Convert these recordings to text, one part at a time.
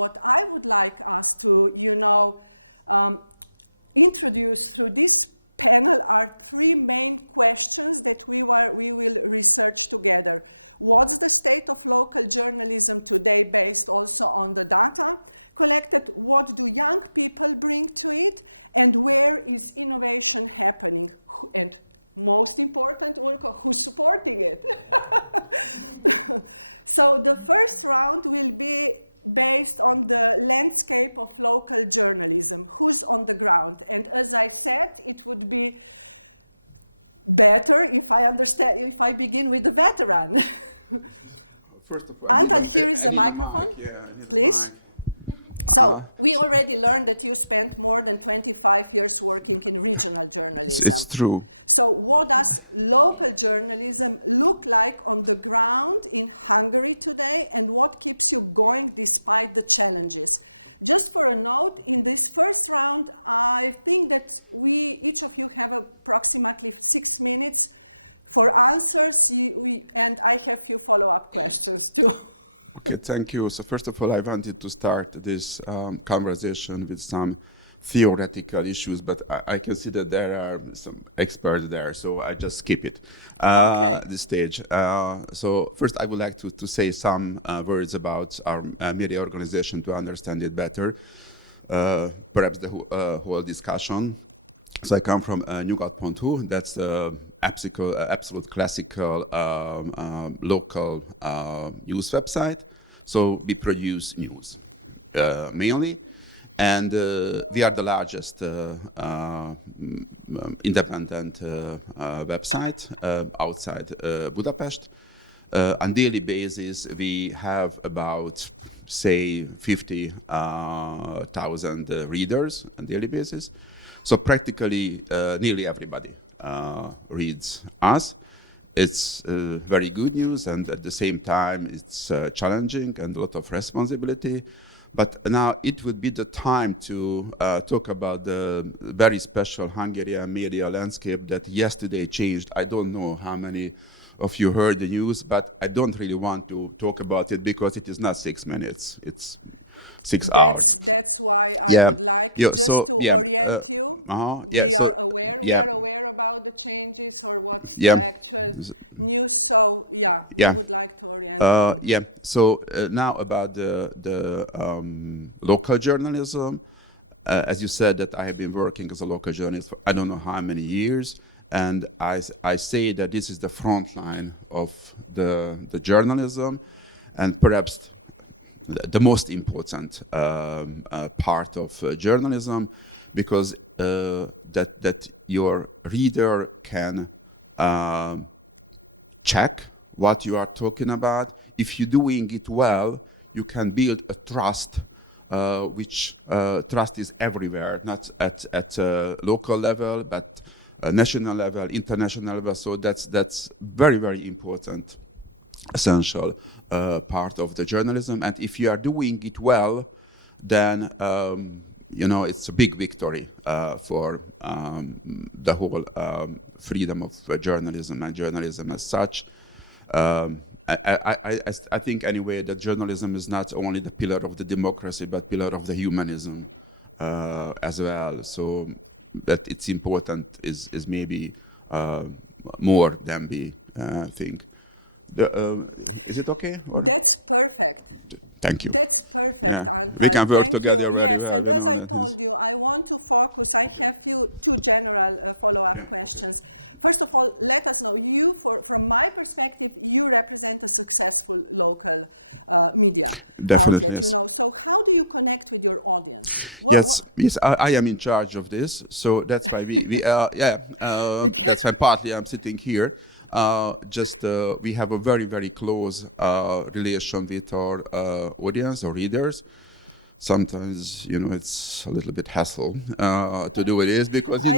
what I would like us to, introduce to this panel are three main questions that we will research together. What's the state of local journalism today based also on the data collected? What do young people bring to it? And where is innovation happening? Okay. Most important, who's supporting it? So the first round will be based on the landscape of local journalism. Who's on the ground? And as I said, it would be better if I understand, if I begin with the veteran. First of all, I need a mic. Yeah, I need a mic. So we already learned that you spent more than 25 years working in regional journalism. It's true. So what does local journalism look like on the ground in Hungary today, and what keeps you going despite the challenges? Just for a note, in this first round, I think that each of you have approximately 6 minutes for answers, and I have to follow up questions too. Okay, thank you. So first of all, I wanted to start this conversation with some theoretical issues, but I can see that there are some experts there, so I just skip it this stage. So first, I would like to say some words about our media organization to understand it better, perhaps the whole discussion. So I come from Nyugat.hu. That's the absolute classical local news website. So we produce news mainly, and we are the largest independent website outside Budapest. On daily basis, we have about, say, 50,000 readers on daily basis. So practically nearly everybody reads us. It's very good news, and at the same time, it's challenging and a lot of responsibility. But now it would be the time to talk about the very special Hungarian media landscape that yesterday changed. I don't know how many of you heard the news, but I don't really want to talk about it because it is not 6 minutes, it's 6 hours. Yeah. Yeah. So yeah. Yeah. So yeah. Yeah. Yeah. Yeah. So now about the local journalism. As you said, that I have been working as a local journalist for I don't know how many years, and I say that this is the front line of the journalism, and perhaps the most important part of journalism, because that your reader can check what you are talking about. If you're doing it well, you can build a trust, which trust is everywhere, not at local level, but national level, international level. So that's very, very important, essential part of the journalism. And if you are doing it well, then it's a big victory for the whole freedom of journalism and journalism as such. I think anyway that journalism is not only the pillar of the democracy, but pillar of the humanism as well. So that it's important is maybe more than we think. Is it okay? Or? That's perfect. Thank you. That's perfect. Yeah, we can work together very well. You know that is. I want to focus. I have two general follow-up questions. First of all, let us know, from my perspective, you represent a successful local media. Definitely, yes. So how do you connect with your audience? Yes, I am in charge of this, so that's why that's why partly I'm sitting here. We have a very, very close relation with our audience or readers. Sometimes, it's a little bit hassle to do this because, they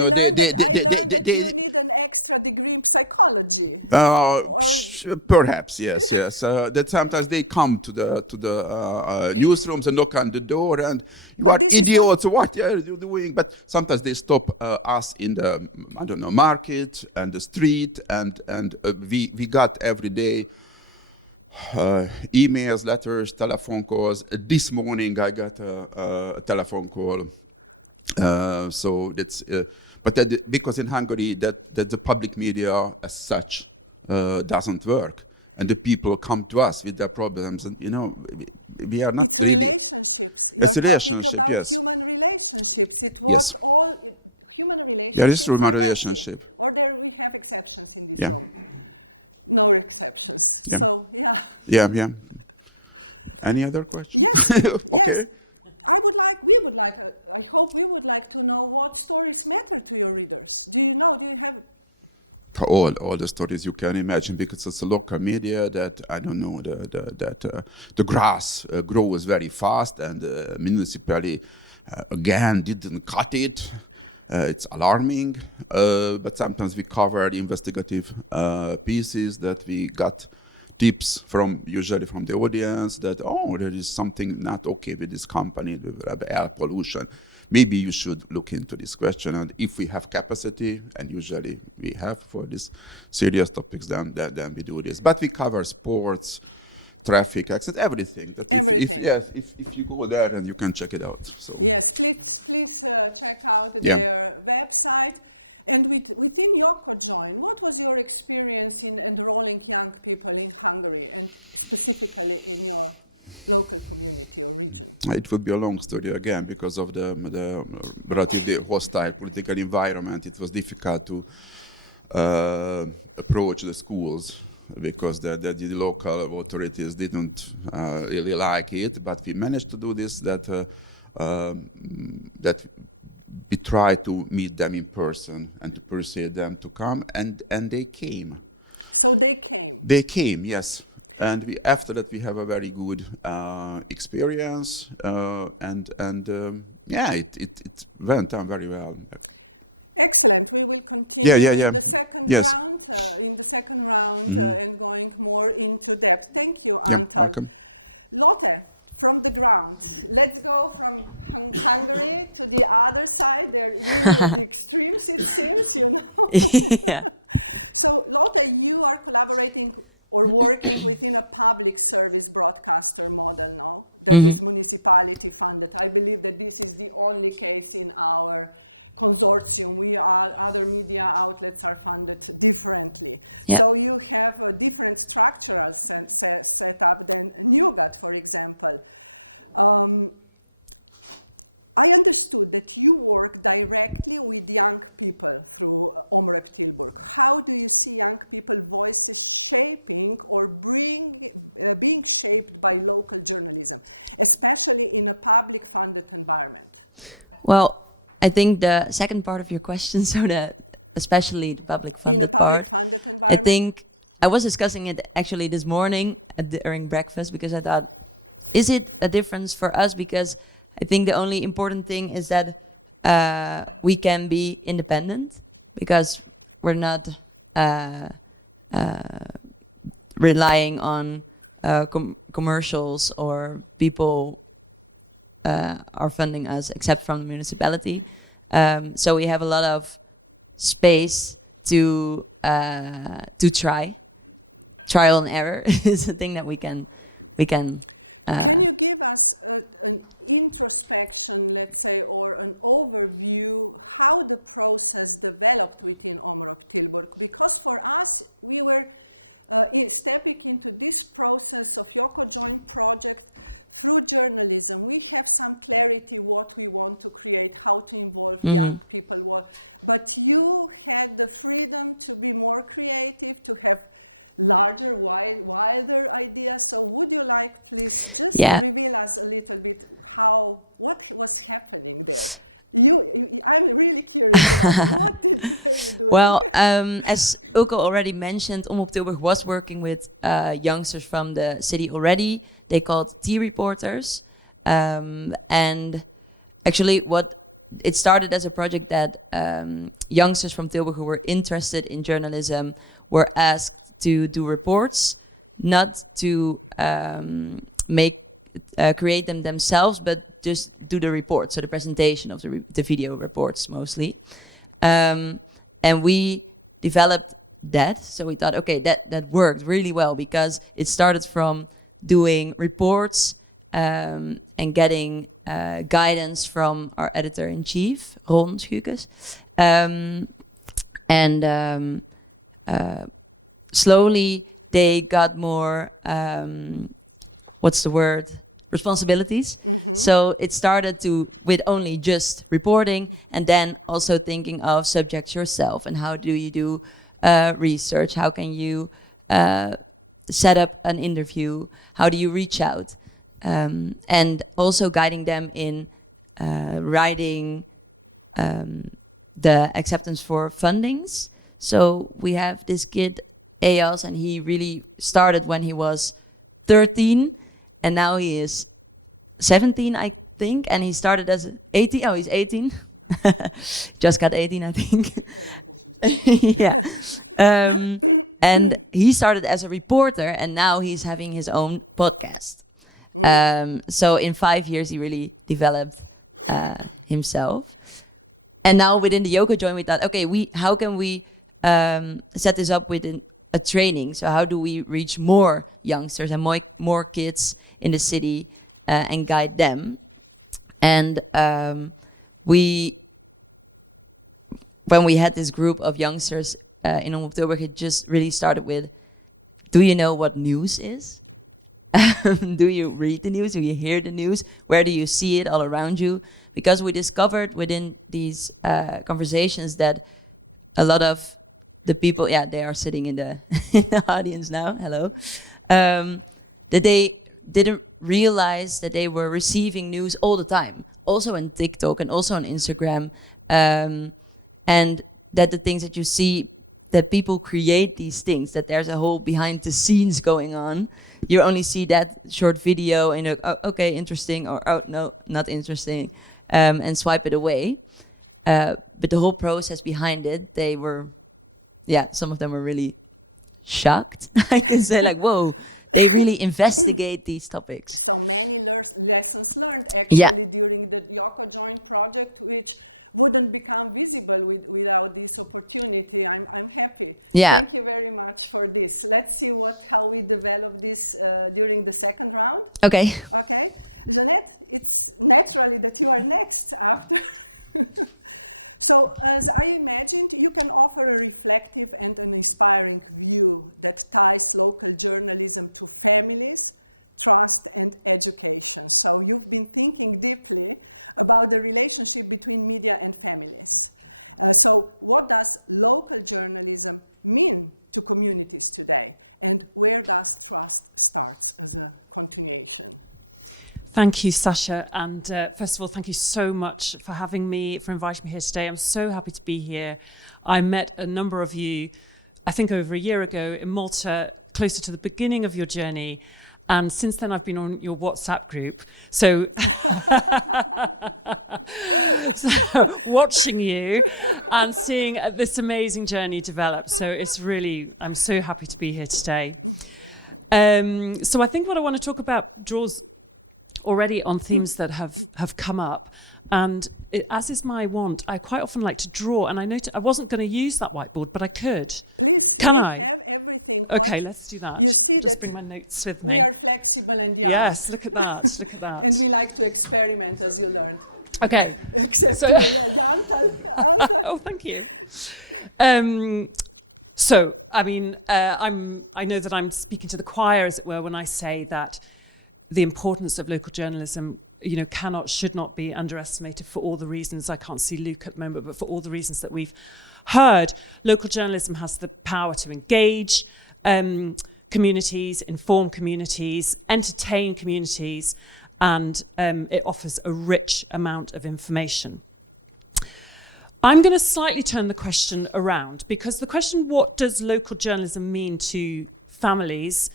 perhaps yes. That sometimes they come to the newsrooms and knock on the door, and you are idiots. What are you doing? But sometimes they stop us in the market and the street, and we got every day emails, letters, telephone calls. This morning I got a telephone call. So that's, but because in Hungary that the public media as such doesn't work, and the people come to us with their problems, and we are not really. It's a relationship, yes, yes. There is human relationship. Yeah, yeah, yeah, yeah. Any other question? Okay. What about we would like, I hope you would like to know what stories matter to you readers. Do you know? All the stories you can imagine, because it's a local media that I don't know the grass grows very fast, and the municipality again didn't cut it. It's alarming, but sometimes we covered investigative pieces that we got tips from, usually from the audience, that there is something not okay with this company, with air pollution. Maybe you should look into this question, and if we have capacity, and usually we have for these serious topics, then we do this. But we cover sports, traffic accidents, everything. That if you go there, and you can check it out. So Please check out yeah. their website. And within YoCoJoIn, what was your experience in enrolling young people in Hungary, and specifically in your local community? It would be a long story again, because of the relatively hostile political environment. It was difficult to approach the schools, because the local authorities didn't really like it. But we managed to do this, that we tried to meet them in person and to persuade them to come, and they came. So They came, yes. And after that we have a very good experience, and it went on very well. Yeah, yes. In the second round, Mhm. we're going more into that. Thank you. Yeah, welcome. Daughter, from the ground. Let's go from Hungary to the other side. There's extremes, extremes. Yeah. So, daughter, you are collaborating or working within a public service broadcaster model now. Municipality funded. I believe that this is the only case in our consortium. Other media outlets are funded differently. Yeah. So you have a different structure set up than Nyugat, for example. I understood that you work directly with young people through Omroep Tilburg. How do you see young people's voices shaping or being shaped by local journalism, especially in a public funded environment? Well, I think the second part of your question, so especially the public funded part, I think I was discussing it actually this morning during breakfast, because I thought, is it a difference for us? Because I think the only important thing is that we can be independent, because we're not relying on commercials or people are funding us, except from the municipality. So we have a lot of space to trial and error is a thing that we can Give us an introspection, let's say, or an overview how the process developed within Omroep Tilburg. Because for us, we were stepping into this process of YoCoJoIn project through journalism. We have some clarity what we want to create, how to involve people more. But you had the freedom to be more creative, to get larger, wilder ideas. So would you like to reveal us a little bit what was happening? I'm really curious. Well, as Ilko already mentioned, Omroep Tilburg was working with youngsters from the city already. They called T reporters, and actually, it started as a project that youngsters from Tilburg who were interested in journalism were asked to do reports, not to create them themselves, but just do the report, so the presentation of the video reports mostly. And we developed that. So we thought, okay, that worked really well, because it started from doing reports and getting guidance from our editor-in-chief, Ron Schukes. Slowly they got more, responsibilities. So it started with only just reporting, and then also thinking of subjects yourself, and how do you do research? How can you set up an interview? How do you reach out? And also guiding them in writing the acceptance for fundings. So we have this kid, Eyas, and he really started when he was 13, and now he is 17, I think, and he started as 18. Oh, he's 18. Just got 18, I think. Yeah. And he started as a reporter, and now he's having his own podcast. So in 5 years, he really developed himself. And now within the YoCoJoIn, we thought, okay, how can we set this up within a training? So how do we reach more youngsters and more kids in the city and guide them? And when we had this group of youngsters in Omroep Tilburg, it just really started with, do you know what news is? Do you read the news? Do you hear the news? Where do you see it all around you? Because we discovered within these conversations that a lot of the people, they are sitting in the in the audience now. Hello, that they didn't realize that they were receiving news all the time, also on TikTok and also on Instagram, and that the things that you see, that people create these things, that there's a whole behind the scenes going on. You only see that short video and you're like, oh, okay, interesting, or oh no, not interesting, and swipe it away. But the whole process behind it, some of them were really shocked. I can say, like, whoa, they really investigate these topics. Yeah. Yeah. Thank you very much for this. Let's see how we develop this during the second round. Okay. Okay. It's actually that you are next after. So, as I imagine, you can offer a reflective and an inspiring view that ties local journalism to families, trust, and education. So, you've been thinking deeply about the relationship between media and families. So, what does local journalism mean to communities today? And where does trust start as a continuation? Thank you, Sasha. And first of all, thank you so much for having me, for inviting me here today. I'm so happy to be here. I met a number of you, I think over a year ago in Malta, closer to the beginning of your journey. And since then, I've been on your WhatsApp group. So, watching you and seeing this amazing journey develop. So I'm so happy to be here today. So I think what I want to talk about draws already on themes that have come up. And as is my wont, I quite often like to draw. And I wasn't going to use that whiteboard, but I could. Can I? Okay, let's do that. Just bring my notes with me. Yes, look at that. Look at that. And we like to experiment as you learn. Okay. So, oh, thank you. So, I mean, I know that I'm speaking to the choir, as it were, when I say that the importance of local journalism, should not be underestimated for all the reasons. I can't see Luke at the moment, but for all the reasons that we've heard. Local journalism has the power to engage communities, inform communities, entertain communities, and it offers a rich amount of information. I'm going to slightly turn the question around, because the question, what does local journalism mean to families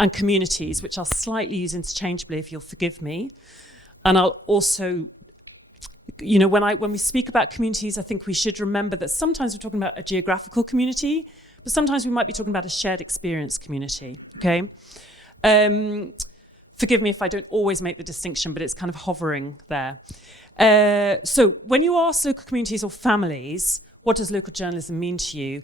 and communities, which I'll slightly use interchangeably, if you'll forgive me. And I'll also, when we speak about communities, I think we should remember that sometimes we're talking about a geographical community, but sometimes we might be talking about a shared experience community, okay? Forgive me if I don't always make the distinction, but it's kind of hovering there. So when you ask local communities or families, what does local journalism mean to you?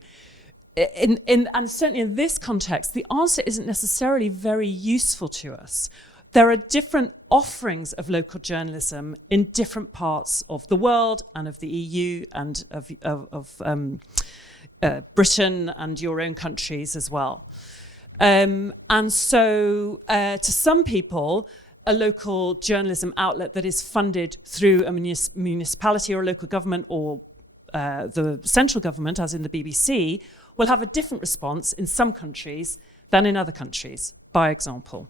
and certainly in this context, the answer isn't necessarily very useful to us. There are different offerings of local journalism in different parts of the world and of the EU and of Britain and your own countries as well. And so to some people, a local journalism outlet that is funded through a municipality or a local government or the central government, as in the BBC, will have a different response in some countries than in other countries, by example.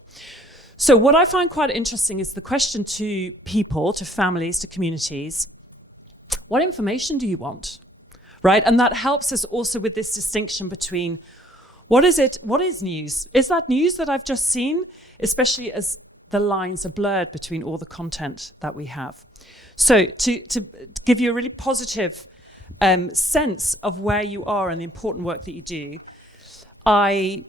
So what I find quite interesting is the question to people, to families, to communities, what information do you want, right? And that helps us also with this distinction between what is news? Is that news that I've just seen, especially as the lines are blurred between all the content that we have. So to give you a really positive sense of where you are and the important work that you do, I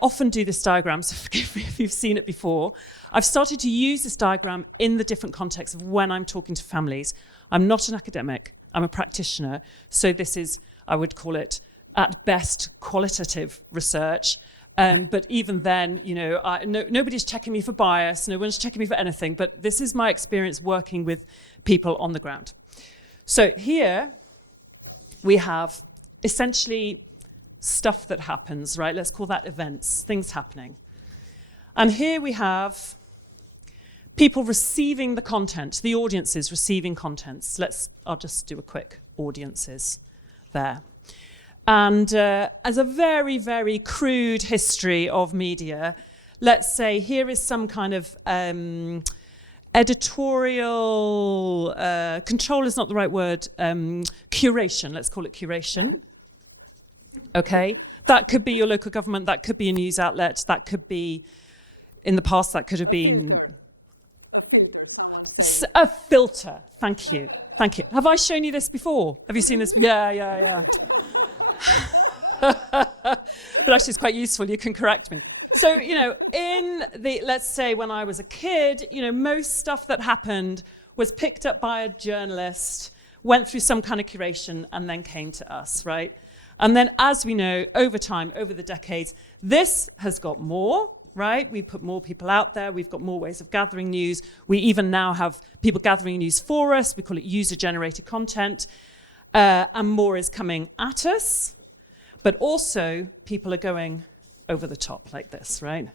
often do this diagram, so forgive me if you've seen it before. I've started to use this diagram in the different contexts of when I'm talking to families. I'm not an academic, I'm a practitioner, so this is, I would call it, at best, qualitative research. But even then, nobody's checking me for bias, no one's checking me for anything, but this is my experience working with people on the ground. So here we have essentially stuff that happens, right? Let's call that events, things happening. And here we have people receiving the content, the audiences receiving contents. I'll just do a quick audiences there. And as a very, very crude history of media, let's say here is some kind of editorial, control is not the right word, curation, let's call it curation. Okay, that could be your local government, that could be a news outlet, that could be, in the past, that could have been a filter. Thank you. Have I shown you this before? Have you seen this? Yeah. But actually it's quite useful, you can correct me. So, let's say when I was a kid, most stuff that happened was picked up by a journalist, went through some kind of curation and then came to us, right? And then as we know, over time, over the decades, this has got more, right? We put more people out there. We've got more ways of gathering news. We even now have people gathering news for us. We call it user-generated content. And more is coming at us. But also, people are going over the top like this, right?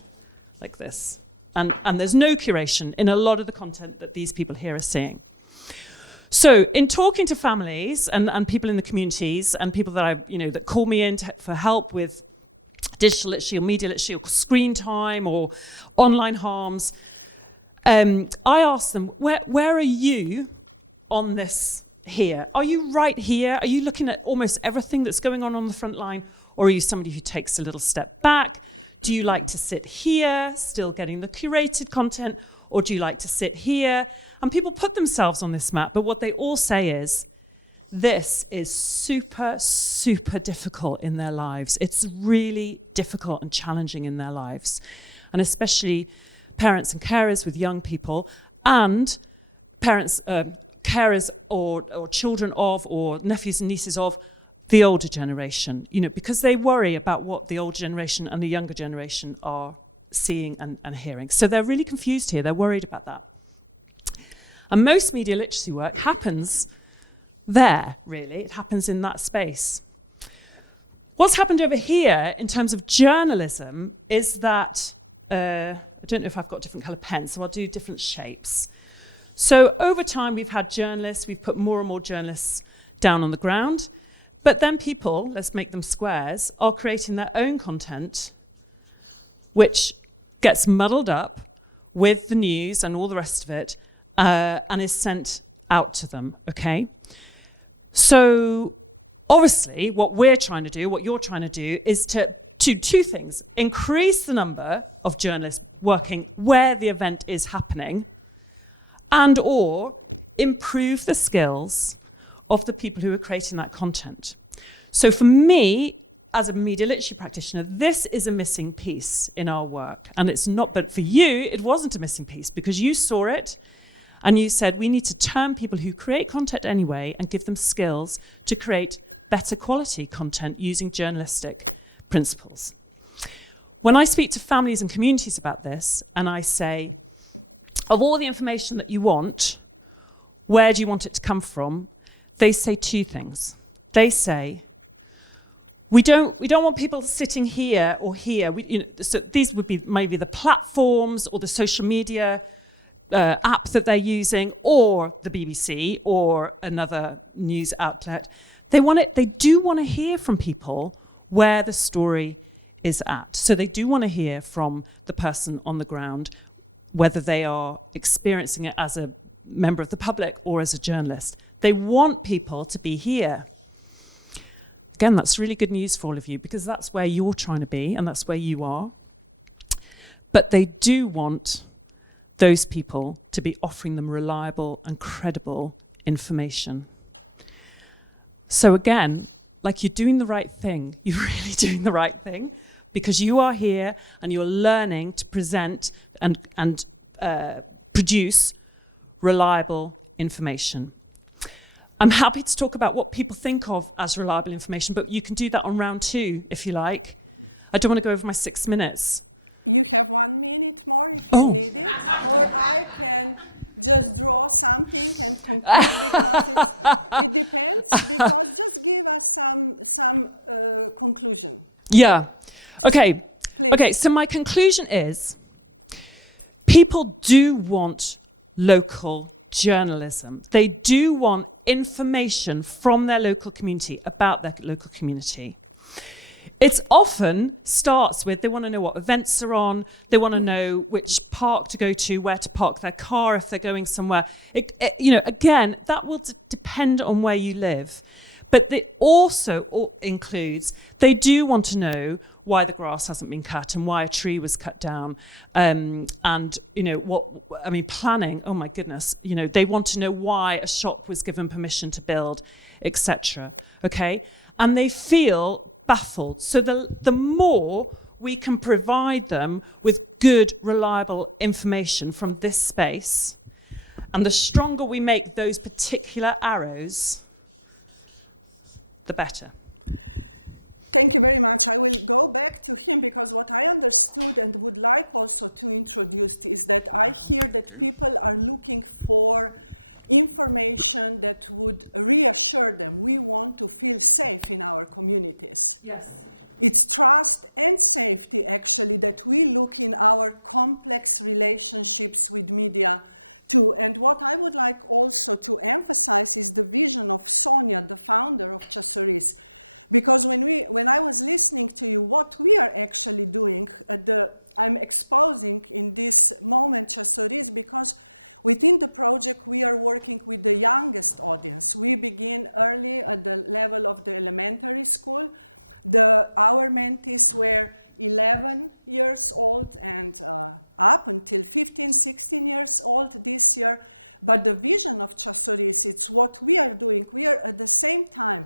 Like this. And there's no curation in a lot of the content that these people here are seeing. So in talking to families and people in the communities and people that that call me in for help with digital literacy or media literacy or screen time or online harms, I ask them, where are you on this here? Are you right here? Are you looking at almost everything that's going on the front line? Or are you somebody who takes a little step back? Do you like to sit here, still getting the curated content? Or do you like to sit here? And people put themselves on this map, but what they all say is, this is super, super difficult in their lives. It's really difficult and challenging in their lives. And especially parents and carers with young people and parents, carers or children of or nephews and nieces of the older generation, because they worry about what the older generation and the younger generation are seeing and hearing. So they're really confused here. They're worried about that. And most media literacy work happens there, really. It happens in that space. What's happened over here in terms of journalism is that, I don't know if I've got different colour pens, so I'll do different shapes. So over time, we've had journalists, we've put more and more journalists down on the ground, but then people, let's make them squares, are creating their own content, which gets muddled up with the news and all the rest of it, and is sent out to them, okay? So obviously, what we're trying to do, what you're trying to do, is to do two things. Increase the number of journalists working where the event is happening, and or improve the skills of the people who are creating that content. So for me, as a media literacy practitioner, this is a missing piece in our work. And it's not, but for you, it wasn't a missing piece because you saw it and you said, we need to turn people who create content anyway and give them skills to create better quality content using journalistic principles. When I speak to families and communities about this, and I say, of all the information that you want, where do you want it to come from? They say two things. They say, we don't want people sitting here or here. So these would be maybe the platforms or the social media app that they're using, or the BBC or another news outlet. They do want to hear from people where the story is at. So they do want to hear from the person on the ground, whether they are experiencing it as a member of the public or as a journalist. They want people to be here. Again, that's really good news for all of you, because that's where you're trying to be and that's where you are. But they do want those people to be offering them reliable and credible information. So again, like, you're doing the right thing. You're really doing the right thing, because you are here and you're learning to present and produce reliable information. I'm happy to talk about what people think of as reliable information, but you can do that on round 2 if you like. I don't want to go over my 6 minutes. Oh. Just draw something. Yeah. Okay, so my conclusion is people do want local journalism. They do want information from their local community about their local community. It often starts with they want to know what events are on, they want to know which park to go to, where to park their car if they're going somewhere. Again, that will depend on where you live. But it also includes, they do want to know why the grass hasn't been cut and why a tree was cut down. Planning, oh my goodness, they want to know why a shop was given permission to build, etc. Okay? And they feel baffled. So the more we can provide them with good, reliable information from this space, and the stronger we make those particular arrows, the better. Thank you very much. I want to go back to Kim, because what I understood and would like also to introduce is that I hear that people are looking for information that would reassure them. We want to feel safe in our communities. Yes. It's trust and safety, actually, that we look in our complex relationships with media too. And what I would like also to emphasize is the vision of Sonia, the founder of Časoris. Because when I was listening to you, what we are actually doing, I'm exposing in this moment Časoris, because within the project we are working with the youngest students. We begin early at the level of the elementary school. Our nephews were 11 years old and up until 15, 16 years old this year. But the vision of Časoris is what we are doing. We are at the same time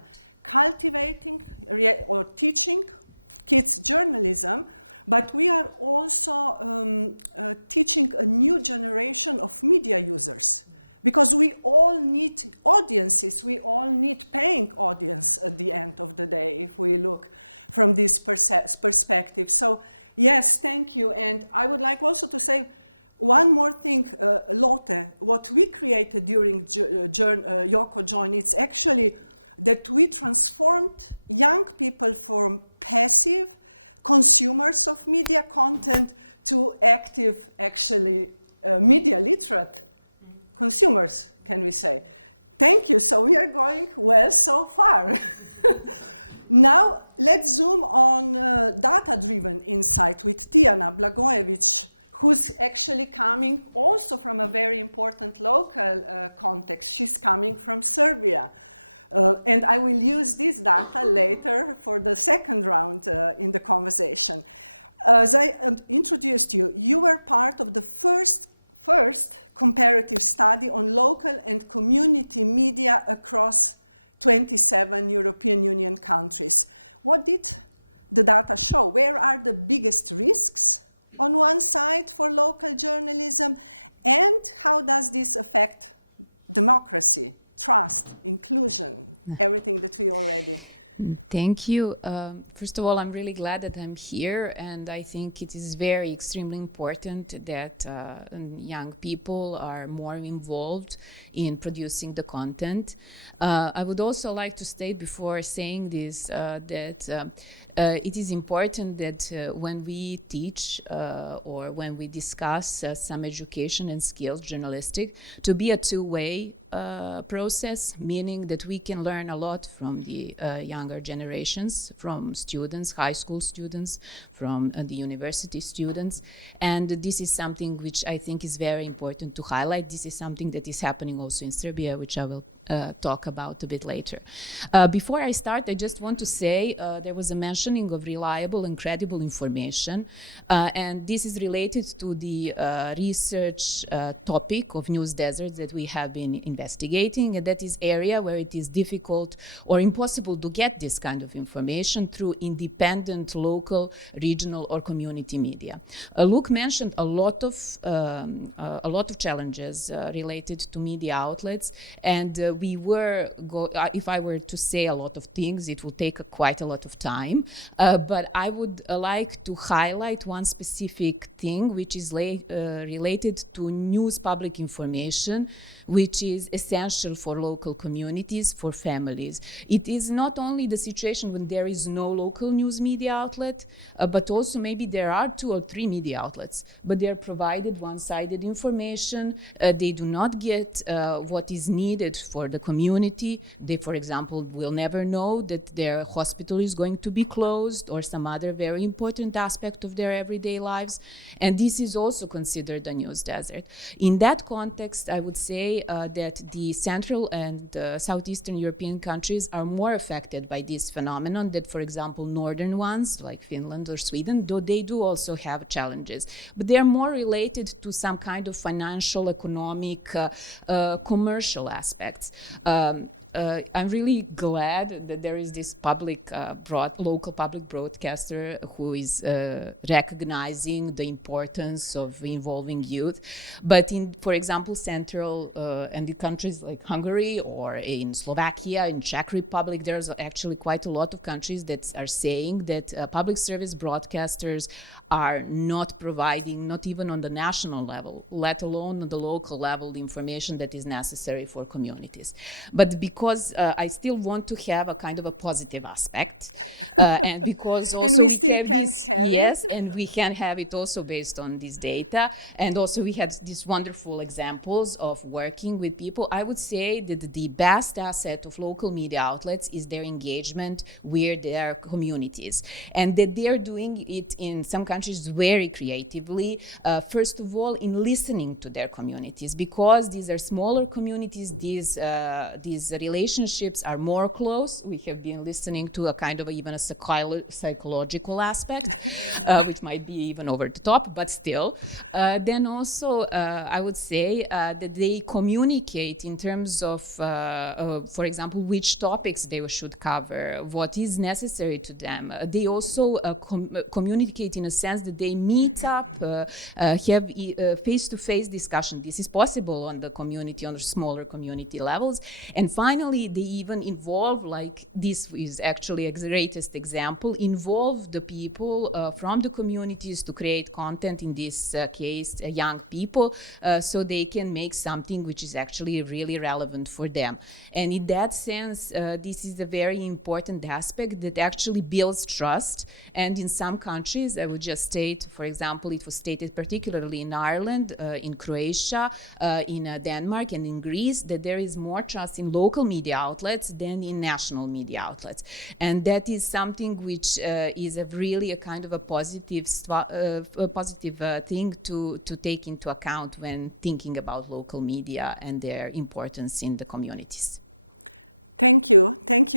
cultivating or teaching with journalism, but we are also teaching a new generation of media users. Because we all need audiences, we all need paying audience at the end of the day, if we look from this perspective. So, yes, thank you. And I would like also to say one more thing, Lotte. What we created during YoCoJoIn is actually that we transformed young people from passive consumers of media content to active, actually, media literate consumers, can we say. Thank you. So we are going well so far. Now, let's zoom on data-driven insight with Tiana Blagojevic, who's actually coming also from a very important local context. She's coming from Serbia. And I will use this data later for the second round in the conversation. As I introduced you, you were part of the first comparative study on local and community media across 27 European Union countries. What did the data show? Where are the biggest risks on one side for local journalism, and how does this affect democracy, trust, inclusion, everything that you already Thank you. First of all, I'm really glad that I'm here, and I think it is very extremely important that young people are more involved in producing the content. I would also like to state before saying this that it is important that when we teach or when we discuss some education and skills journalistic, to be a two-way process, meaning that we can learn a lot from the younger generations, from students, high school students, from the university students. And this is something which I think is very important to highlight. This is something that is happening also in Serbia, which I will talk about a bit later. Before I start, I just want to say there was a mentioning of reliable and credible information, and this is related to the research topic of news deserts that we have been investigating, and that is area where it is difficult or impossible to get this kind of information through independent, local, regional, or community media. Luke mentioned a lot of challenges related to media outlets, and if I were to say a lot of things, it will take quite a lot of time. But I would like to highlight one specific thing, which is related to news public information, which is essential for local communities, for families. It is not only the situation when there is no local news media outlet, but also maybe there are 2 or 3 media outlets, but they are provided one-sided information. They do not get what is needed for the community. They, for example, will never know that their hospital is going to be closed or some other very important aspect of their everyday lives. And this is also considered a news desert. In that context, I would say that the Central and Southeastern European countries are more affected by this phenomenon than, for example, northern ones like Finland or Sweden, though they do also have challenges. But they are more related to some kind of financial, economic, commercial aspects. I'm really glad that there is this local public broadcaster who is recognizing the importance of involving youth. But in, for example, Central and the countries like Hungary or in Slovakia, in Czech Republic, there's actually quite a lot of countries that are saying that public service broadcasters are not providing, not even on the national level, let alone on the local level, the information that is necessary for communities. But because I still want to have a kind of a positive aspect, and because also we have this, yes, and we can have it also based on this data, and also we had these wonderful examples of working with people. I would say that the best asset of local media outlets is their engagement with their communities, and that they're doing it in some countries very creatively. First of all, in listening to their communities, because these are smaller communities, these relationships are more close. We have been listening to a kind of even a psychological aspect, which might be even over the top, but still. Then also, I would say that they communicate in terms of, for example, which topics they should cover, what is necessary to them. They also communicate in a sense that they meet up, have face-to-face discussion. This is possible on the community, on the smaller community levels. And finally, they even involve, like this is actually a greatest example, involve the people from the communities to create content, in this case, young people, so they can make something which is actually really relevant for them. And in that sense, this is a very important aspect that actually builds trust. And in some countries, I would just state, for example, it was stated particularly in Ireland, in Croatia, in Denmark, and in Greece, that there is more trust in local media outlets than in national media outlets. And that is something which is really a kind of a positive thing to take into account when thinking about local media and their importance in the communities. Thank you, Fiona.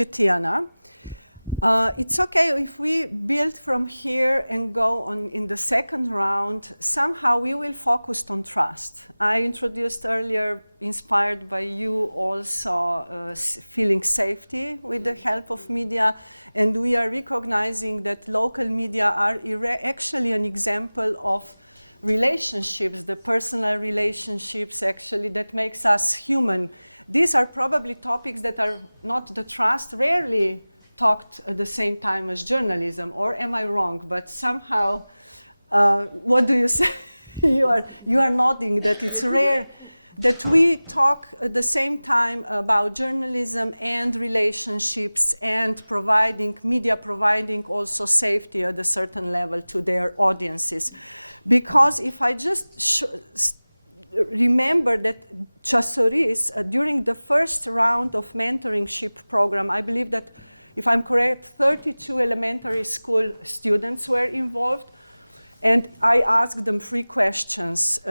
It's okay if we build from here and go on in the second round. Somehow we will focus on trust. I introduced earlier, inspired by you, also feeling safety with the help of media, and we are recognizing that local media are actually an example of relationships, the personal relationships actually that makes us human. These are probably topics that are not the trust rarely talked at the same time as journalism, or am I wrong? But somehow, what do you say? you are nodding. It's rare that we talk at the same time about journalism and relationships and media providing also safety at a certain level to their audiences. Because if I just remember that Časoris, during the first round of mentorship program, I believe that, if I'm correct, 32 elementary school students were involved, and I asked them 3 questions.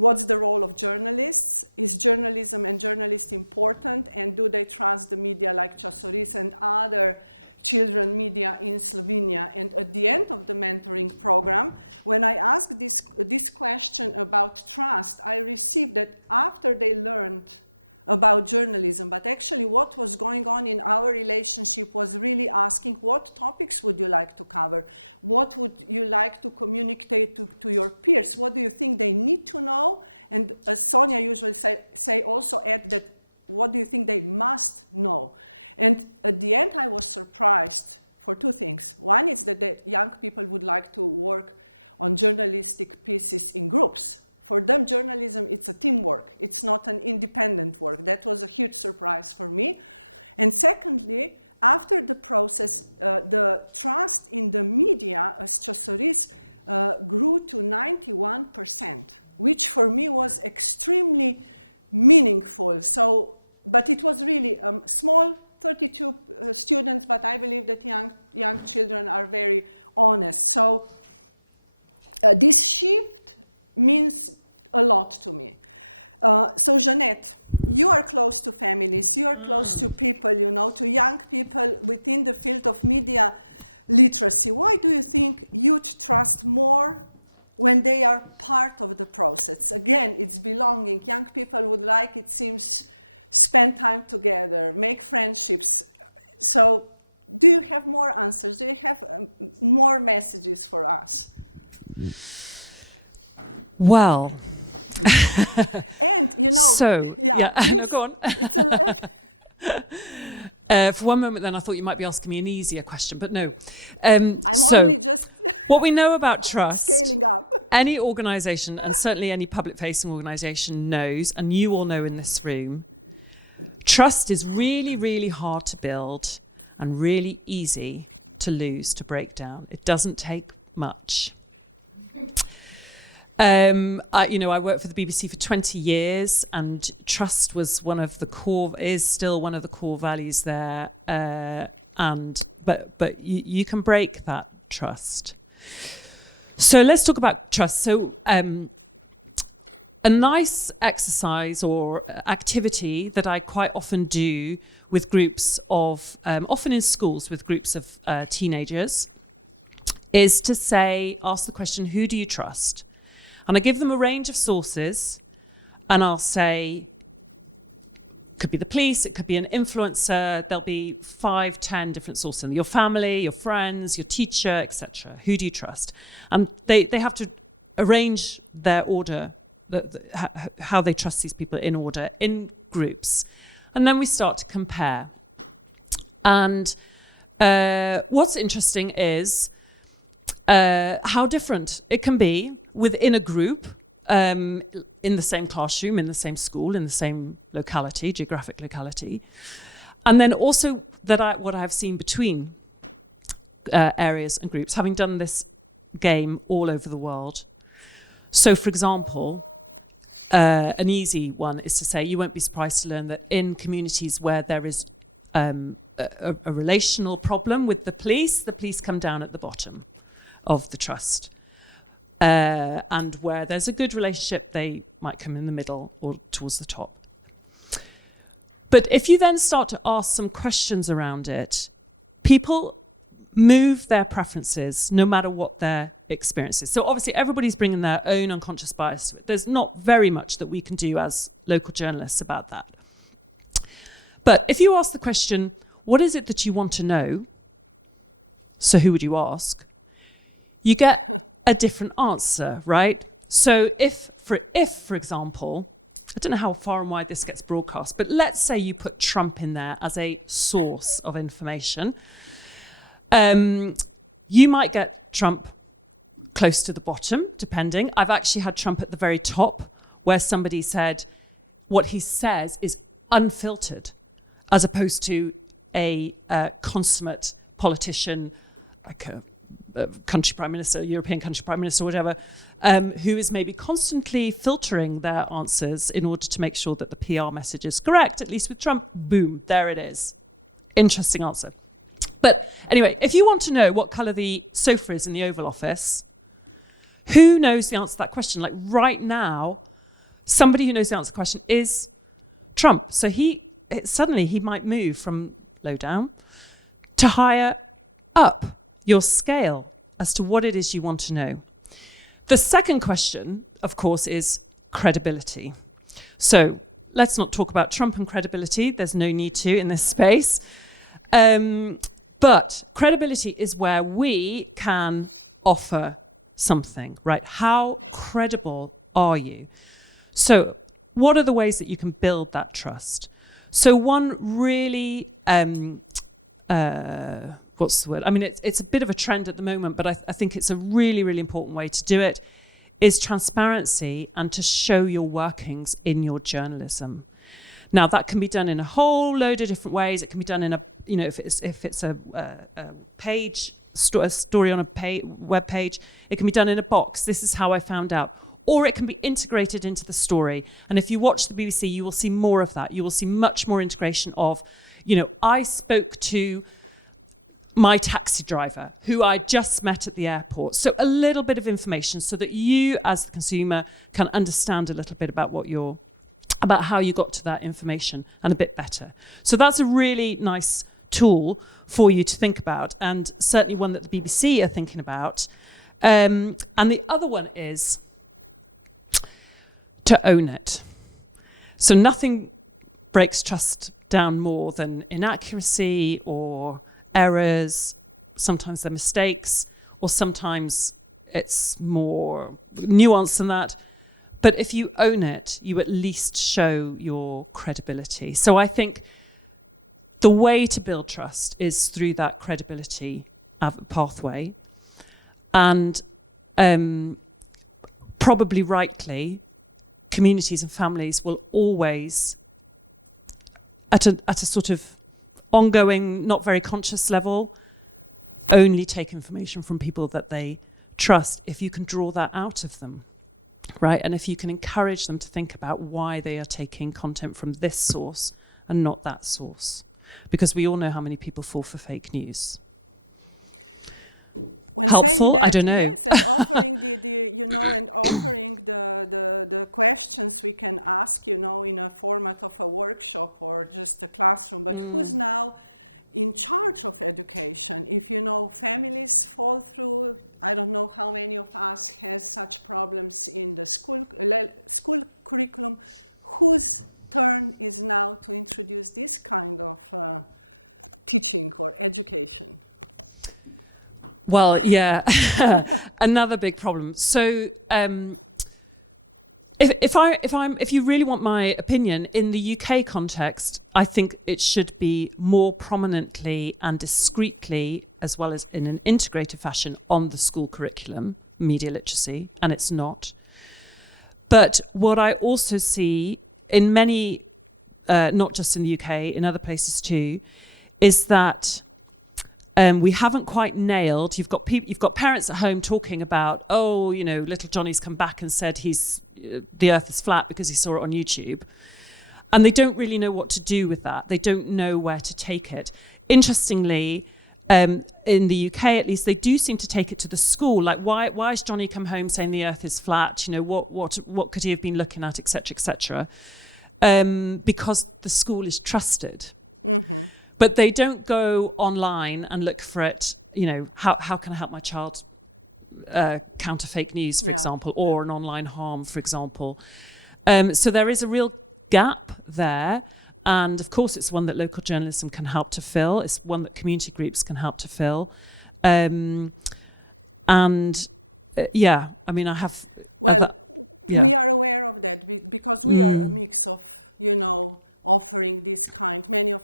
What's the role of journalists? Is journalism and journalists important? And do they trust the media like Časoris and other children media in Slovenia? And at the end of the mentoring program, when I asked this question about trust, I received that after they learned about journalism, but actually what was going on in our relationship was really asking, what topics would you like to cover? What would you like to communicate to your peers? What do you think they need to know? And Sonia usually say also that, what do you think they must know? And at the end I was surprised for 2 things. One is that the young people would like to work on journalistic pieces in groups. For them, journalism is a teamwork. It's not an independent work. That was a huge surprise for me. And secondly, after the process, the trust in the media, especially, grew to 91%, which for me was extremely meaningful. So, but it was really a small 32 students, but I believe that young children are very honest. So, this sheet means a lot to me. So, Jeanette, you are close to families, you are close to people, to young people within the field of media literacy. Why do you think youth trust more when they are part of the process? Again, it's belonging. Young people would like, it seems, spend time together, make friendships. So, do you have more answers? Do you have more messages for us? Well, so, yeah, no, go on. For one moment then I thought you might be asking me an easier question, but no. So, what we know about trust, any organisation, and certainly any public-facing organisation knows, and you all know in this room, trust is really, really hard to build and really easy to lose, to break down. It doesn't take much. I worked for the BBC for 20 years, and trust was is still one of the core values there. But you can break that trust. So let's talk about trust. So a nice exercise or activity that I quite often do with groups of, often in schools with groups of teenagers, is to ask the question, who do you trust? And I give them a range of sources, and I'll say, could be the police, it could be an influencer, there'll be 5, 10 different sources, your family, your friends, your teacher, etc. Who do you trust? And they have to arrange their order, how they trust these people in order, in groups. And then we start to compare. And what's interesting is how different it can be within a group, in the same classroom, in the same school, in the same locality, geographic locality. And then also what I've seen between areas and groups, having done this game all over the world. So, for example, an easy one is to say, you won't be surprised to learn that in communities where there is a relational problem with the police come down at the bottom of the trust. And where there's a good relationship, they might come in the middle or towards the top. But if you then start to ask some questions around it, people move their preferences no matter what their experience is. So obviously everybody's bringing their own unconscious bias to it. There's not very much that we can do as local journalists about that. But if you ask the question, what is it that you want to know? So who would you ask? You get a different answer, right? So if for example, I don't know how far and wide this gets broadcast, but let's say you put Trump in there as a source of information. You might get Trump close to the bottom, depending. I've actually had Trump at the very top, where somebody said what he says is unfiltered, as opposed to a consummate politician, like a country prime minister, European country prime minister, whatever, who is maybe constantly filtering their answers in order to make sure that the PR message is correct. At least with Trump, boom, there it is. Interesting answer. But anyway, if you want to know what colour the sofa is in the Oval Office, who knows the answer to that question? Like right now, somebody who knows the answer to the question is Trump. So suddenly he might move from low down to higher up your scale as to what it is you want to know. The second question, of course, is credibility. So let's not talk about Trump and credibility. There's no need to in this space. But credibility is where we can offer something, right? How credible are you? So what are the ways that you can build that trust? So one really, what's the word? I mean, it's a bit of a trend at the moment, but I think it's a really, really important way to do it, is transparency and to show your workings in your journalism. Now, that can be done in a whole load of different ways. It can be done in a, if it's a story on a web page, it can be done in a box. This is how I found out. Or it can be integrated into the story. And if you watch the BBC, you will see more of that. You will see much more integration of, I spoke to my taxi driver who I just met at the airport. So a little bit of information so that you as the consumer can understand a little bit about about how you got to that information and a bit better. So that's a really nice tool for you to think about, and certainly one that the BBC are thinking about. And the other one is to own it. So nothing breaks trust down more than inaccuracy or errors. Sometimes they're mistakes, or sometimes it's more nuanced than that. But if you own it, you at least show your credibility. So I think the way to build trust is through that credibility pathway. And probably rightly, communities and families will always, at a sort of ongoing, not very conscious level, only take information from people that they trust if you can draw that out of them, right? And if you can encourage them to think about why they are taking content from this source and not that source. Because we all know how many people fall for fake news. Helpful? I don't know. Now, in terms of education, if you know ethics, culture, I don't know how many of us with such problems in the school curriculum, whose turn is now to introduce this kind of teaching or education? Well, yeah, another big problem. So, if you really want my opinion, in the UK context, I think it should be more prominently and discreetly, as well as in an integrated fashion, on the school curriculum, media literacy, and it's not. But what I also see in many, not just in the UK, in other places too, is that we haven't quite nailed. You've got parents at home talking about, little Johnny's come back and said the Earth is flat because he saw it on YouTube, and they don't really know what to do with that. They don't know where to take it. Interestingly, in the UK at least, they do seem to take it to the school. Like, why has Johnny come home saying the Earth is flat? What could he have been looking at, etc., etc. Because the school is trusted. But they don't go online and look for it, how can I help my child counter fake news, for example, or an online harm, for example. So there is a real gap there. And of course, it's one that local journalism can help to fill. It's one that community groups can help to fill. I have other, yeah. Because So, offering these kind of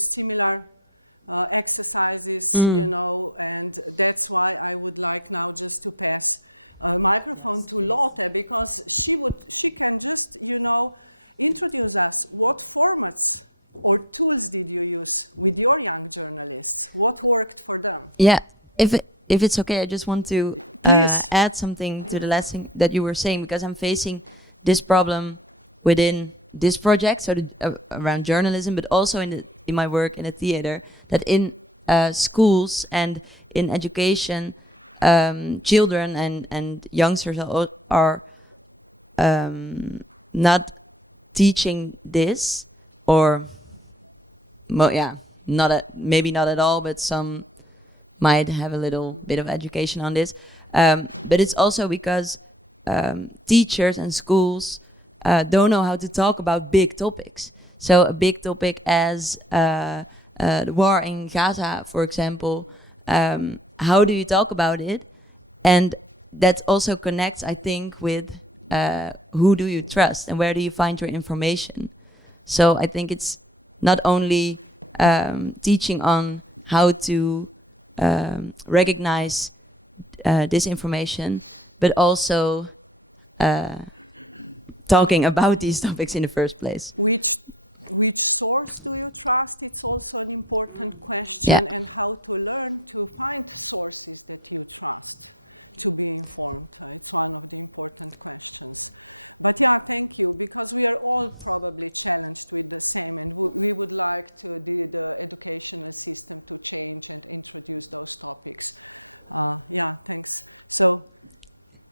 stimulant exercises, and that's why I would like now just to pass the microphone to Malta, because she can just, introduce us what formats or tools did you use with your young journalists? What worked for them? Yeah, if it's okay, I just want to add something to the last thing that you were saying, because I'm facing this problem within this project, so around journalism, but also in my work in the theater, that in schools and in education, children and youngsters are not teaching this, or maybe not at all, but some might have a little bit of education on this. But it's also because teachers and schools don't know how to talk about big topics. So a big topic as the war in Gaza, for example, how do you talk about it? And that also connects, I think, with who do you trust and where do you find your information. So I think it's not only teaching on how to recognize disinformation, but also talking about these topics in the first place. Yeah.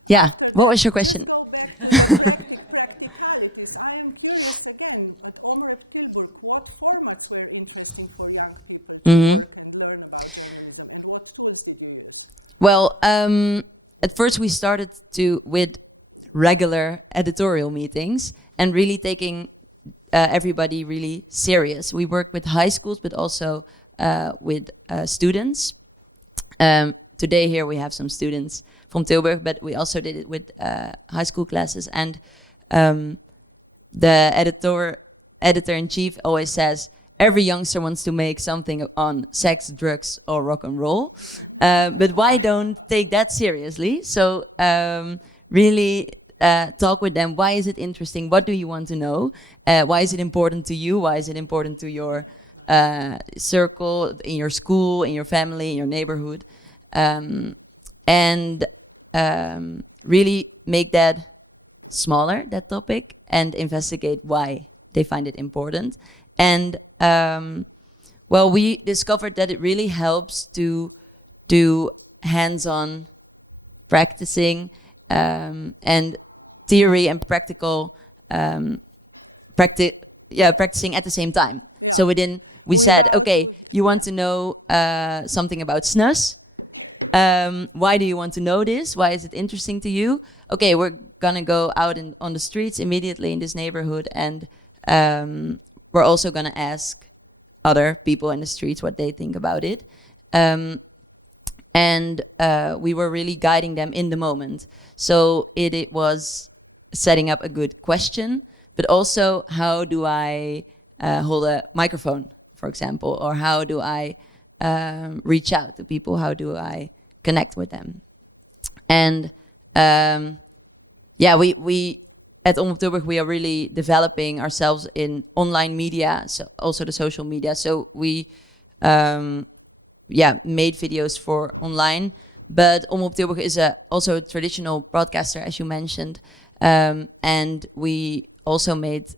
Yeah. What was your question? Mm-hmm. Well, at first we started with regular editorial meetings and really taking everybody really serious. We worked with high schools, but also with students. Today here we have some students from Tilburg, but we also did it with high school classes. And the editor-in-chief always says, every youngster wants to make something on sex, drugs, or rock and roll. But why don't take that seriously? So really talk with them. Why is it interesting? What do you want to know? Why is it important to you? Why is it important to your circle, in your school, in your family, in your neighborhood? And really make that smaller, that topic, and investigate why they find it important. And well, we discovered that it really helps to do hands-on practicing and theory and practical practicing at the same time. So we said, okay, you want to know something about snus. Why do you want to know this? Why is it interesting to you? Okay, we're gonna go out on the streets immediately in this neighborhood, and we're also gonna ask other people in the streets what they think about it. And we were really guiding them in the moment. So it was setting up a good question, but also how do I hold a microphone, for example, or how do I reach out to people? How do I connect with them? And we at Omroep Tilburg, we are really developing ourselves in online media, so also the social media. So we made videos for online, but Omroep Tilburg is also a traditional broadcaster, as you mentioned, and we also made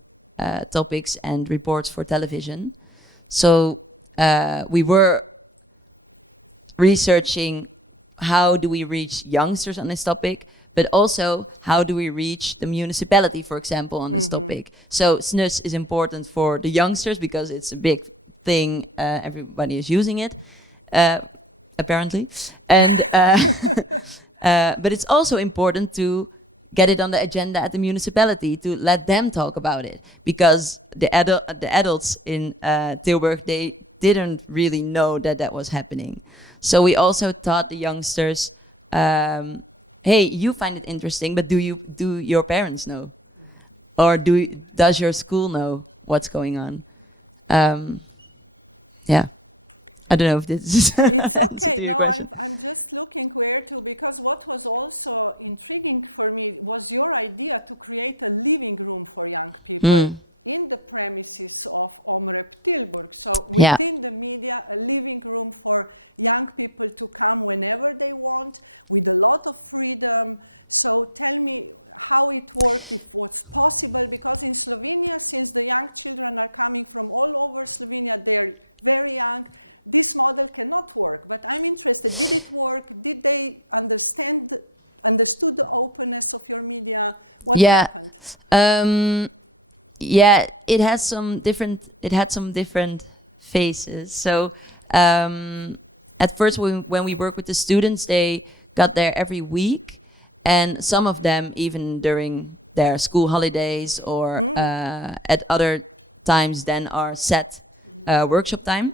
topics and reports for television. So we were researching how do we reach youngsters on this topic, but also how do we reach the municipality, for example, on this topic. So snus is important for the youngsters because it's a big thing. Everybody is using it, apparently. And but it's also important to get it on the agenda at the municipality, to let them talk about it, because the adults in Tilburg, they didn't really know that was happening. So we also taught the youngsters, hey, you find it interesting, but do your parents know? or does your school know what's going on? Yeah, I don't know if this is an answer to your question. Because what was also intriguing for me was your idea to create a living room for young people Hmm. in the premises of Omroep Tilburg. So Yeah. in the media, a living room for young people to come whenever they want, with a lot of freedom. So tell me how it was possible, because in Slovenia, since the young children are coming from all over Slovenia, they're very young. This model cannot work. But I'm interested, did it work? Did they understood the openness of Turkey? Yeah. Yeah, it had some different phases. So at first when we worked with the students, they got there every week, and some of them even during their school holidays or at other times than our set workshop time.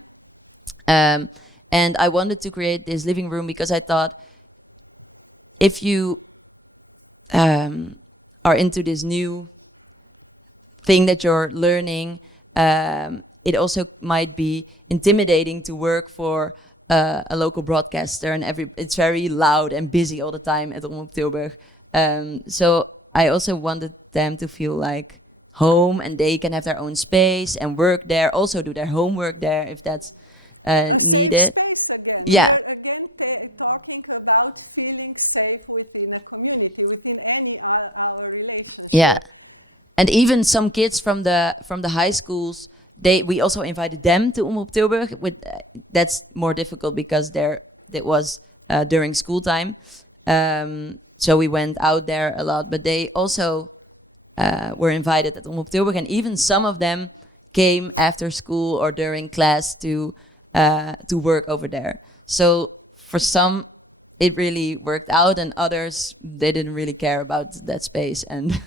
And I wanted to create this living room because I thought, if you are into this new thing that you're learning, it also might be intimidating to work for a local broadcaster, and it's very loud and busy all the time at Omroep Tilburg. So I also wanted them to feel like home, and they can have their own space and work there, also do their homework there if that's needed. Yeah. Yeah. And even some kids from the high schools, we also invited them to Omroep Tilburg. That's more difficult because it was during school time, so we went out there a lot. But they also were invited at Omroep Tilburg, and even some of them came after school or during class to work over there. So for some, it really worked out, and others, they didn't really care about that space, and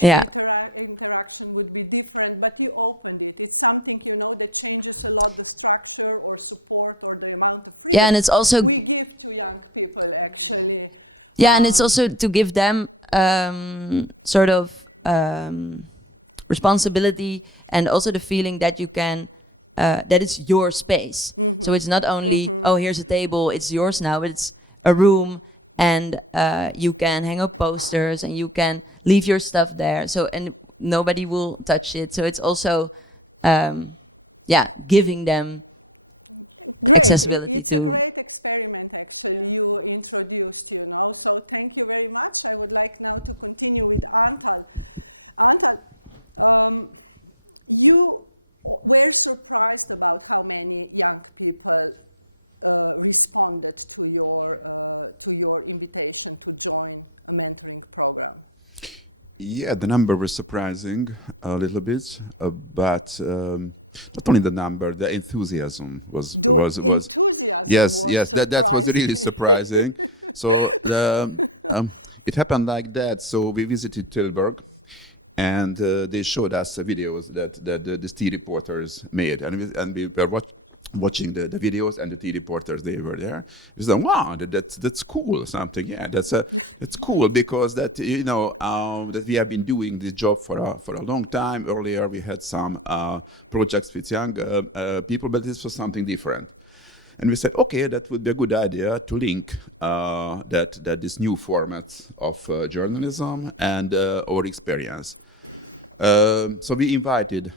yeah. Interaction would be different, but we open it. It's something that changes a lot of structure or support or the amount of Yeah, and it's also we give to young people actually. yeah, and it's also to give them sort of responsibility, and also the feeling that you can that it's your space. So it's not only, oh, here's a table, it's yours now, but it's a room, and you can hang up posters and you can leave your stuff there. So, and nobody will touch it. So it's also giving them the accessibility to. Also, thank you very much. I would like now to continue with Anta. Anta, you were surprised about how many young people responded to your invitation to join a mentoring program. Yeah, the number was surprising a little bit, but not only the number, the enthusiasm was yes, that was really surprising. So it happened like that. So we visited Tilburg, and they showed us videos that the T reporters made, and we were watching the videos, and the T reporters, they were there. We said, wow, that's cool, something. Yeah, that's cool, because that that we have been doing this job for a long time. Earlier we had some projects with young people, but this was something different. And we said, okay, that would be a good idea to link that this new format of journalism and our experience. So we invited,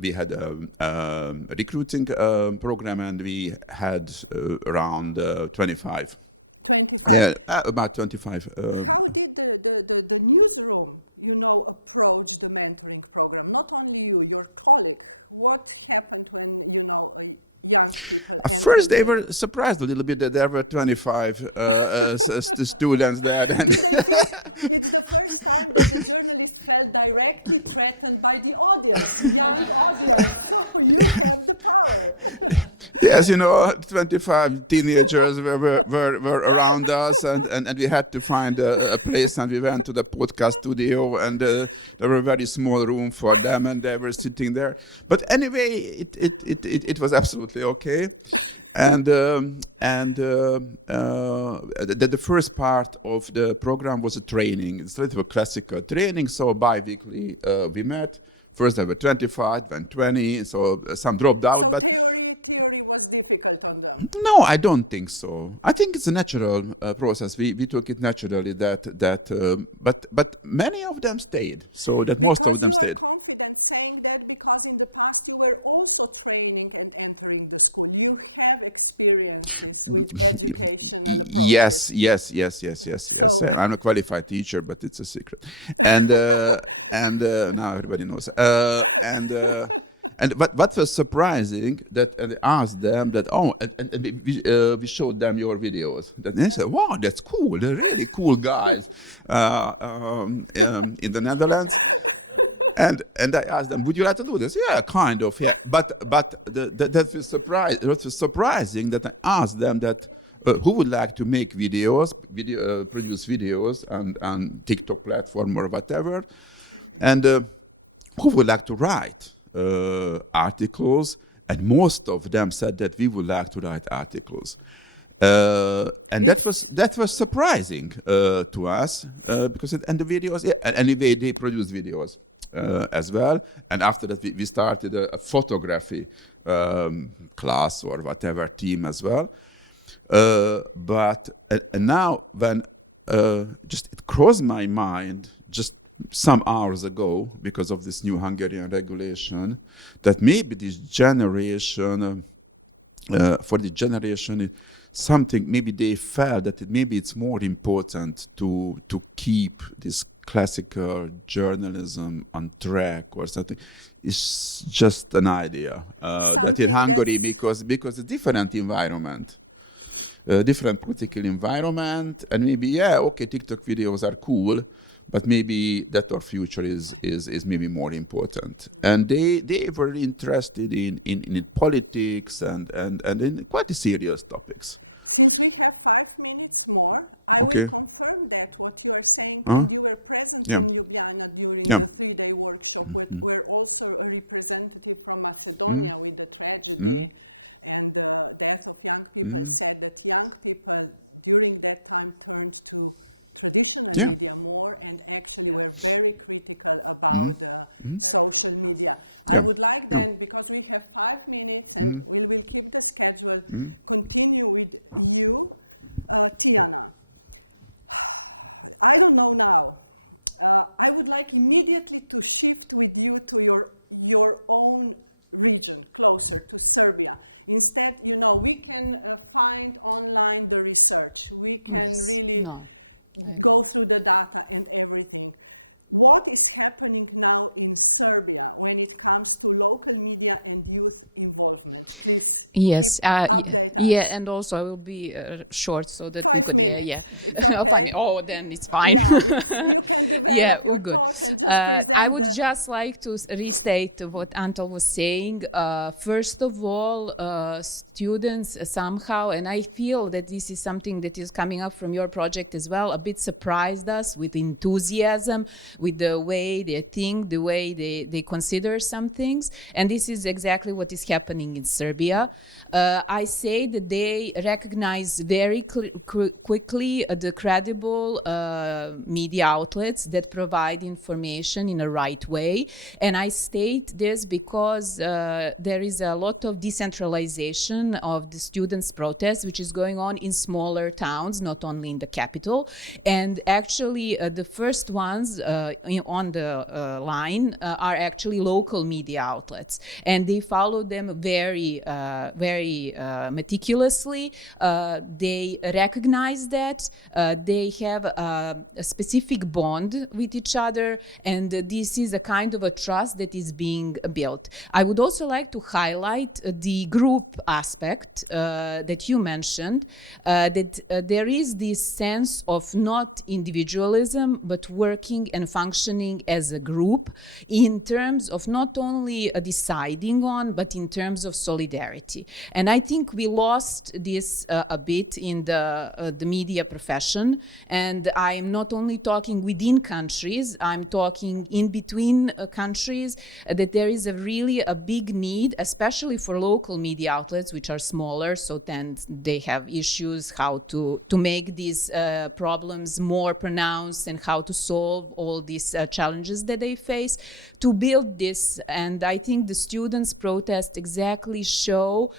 we had a recruiting program, and we had around 25. Yeah, about 25. The newsroom, approached the mentoring program, not only you, your colleagues. What happened with young people? At first, they were surprised a little bit that there were 25 students there. And Directly threatened by the audience. Yes, 25 teenagers were around us, and we had to find a place, and we went to the podcast studio, and there were a very small room for them, and they were sitting there. But anyway, it was absolutely okay. And the first part of the program was a training. It's a little classical training, so bi-weekly we met. First there were 25, then 20, so some dropped out, but no, I don't think so. I think it's a natural process. We took it naturally but many of them stayed, so that most of them stayed. Because in the past you were also training differently in the school. You have experience. Yes. I'm a qualified teacher, but it's a secret. And now everybody knows. And what was surprising that and I asked them that we showed them your videos. That they said, wow, that's cool. They're really cool guys in the Netherlands. And I asked them, would you like to do this? Yeah, kind of. Yeah, but that was surprising that I asked them that who would like to make videos, produce videos on TikTok platform or whatever, and who would like to write articles, and most of them said that we would like to write articles, and that was surprising to us because and the videos, and anyway they produce videos as well, and after that we started a photography class or whatever team as well, but now when just it crossed my mind just some hours ago, because of this new Hungarian regulation, that maybe this generation, for the generation, something, maybe they felt that maybe it's more important to keep this classical journalism on track or something. It's just an idea that in Hungary, because a different environment, different political environment, and maybe, TikTok videos are cool, but maybe that our future is maybe more important. And they were interested in politics and in quite serious topics. Okay. Yeah. Yeah. Yeah. Yeah. Yeah. I don't know now. I would like immediately to shift with you to your own region, closer to Serbia. Instead, we can find online the research. We can really go through the data and everything. What is happening now in Serbia when it comes to local media and youth involvement? Yes, and also I will be short so that we could, then it's fine. Good. I would just like to restate what Antal was saying. First of all, students somehow, and I feel that this is something that is coming up from your project as well, a bit surprised us with enthusiasm, with the way they think, the way they consider some things. And this is exactly what is happening in Serbia. I say that they recognize very quickly the credible media outlets that provide information in a right way. And I state this because there is a lot of decentralization of the students' protests, which is going on in smaller towns, not only in the capital. And actually, the first ones on the line are actually local media outlets. And they follow them very meticulously. They recognize that they have a specific bond with each other, and this is a kind of a trust that is being built. I would also like to highlight the group aspect that you mentioned, that there is this sense of not individualism, but working and functioning as a group in terms of not only deciding on, but in in terms of solidarity. And I think we lost this a bit in the media profession. And I'm not only talking within countries, I'm talking in between countries, that there is really a big need, especially for local media outlets, which are smaller, so then they have issues how to make these problems more pronounced and how to solve all these challenges that they face, to build this. And I think the students' protest exactly show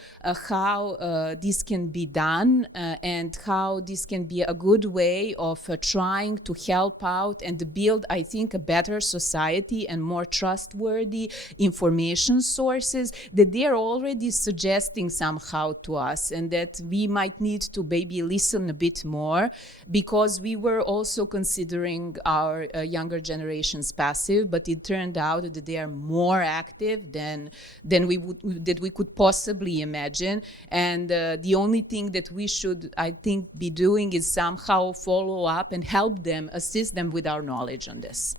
how this can be done and how this can be a good way of trying to help out and build, I think, a better society and more trustworthy information sources that they are already suggesting somehow to us, and that we might need to maybe listen a bit more, because we were also considering our younger generations passive, but it turned out that they are more active than we could possibly imagine. And the only thing that we should, I think, be doing is somehow follow up and help them, assist them with our knowledge on this.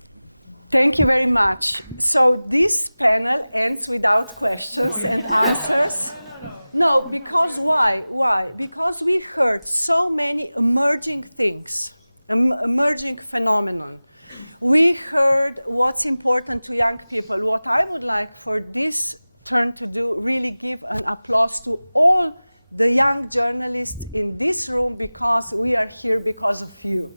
Thank you very much. So this panel ends without questions. No, because why? Why? Because we heard so many emerging things, emerging phenomena. We heard what's important to young people. What I would like for this turn to do, really give an applause to all the young journalists in this room, because we are here because of you.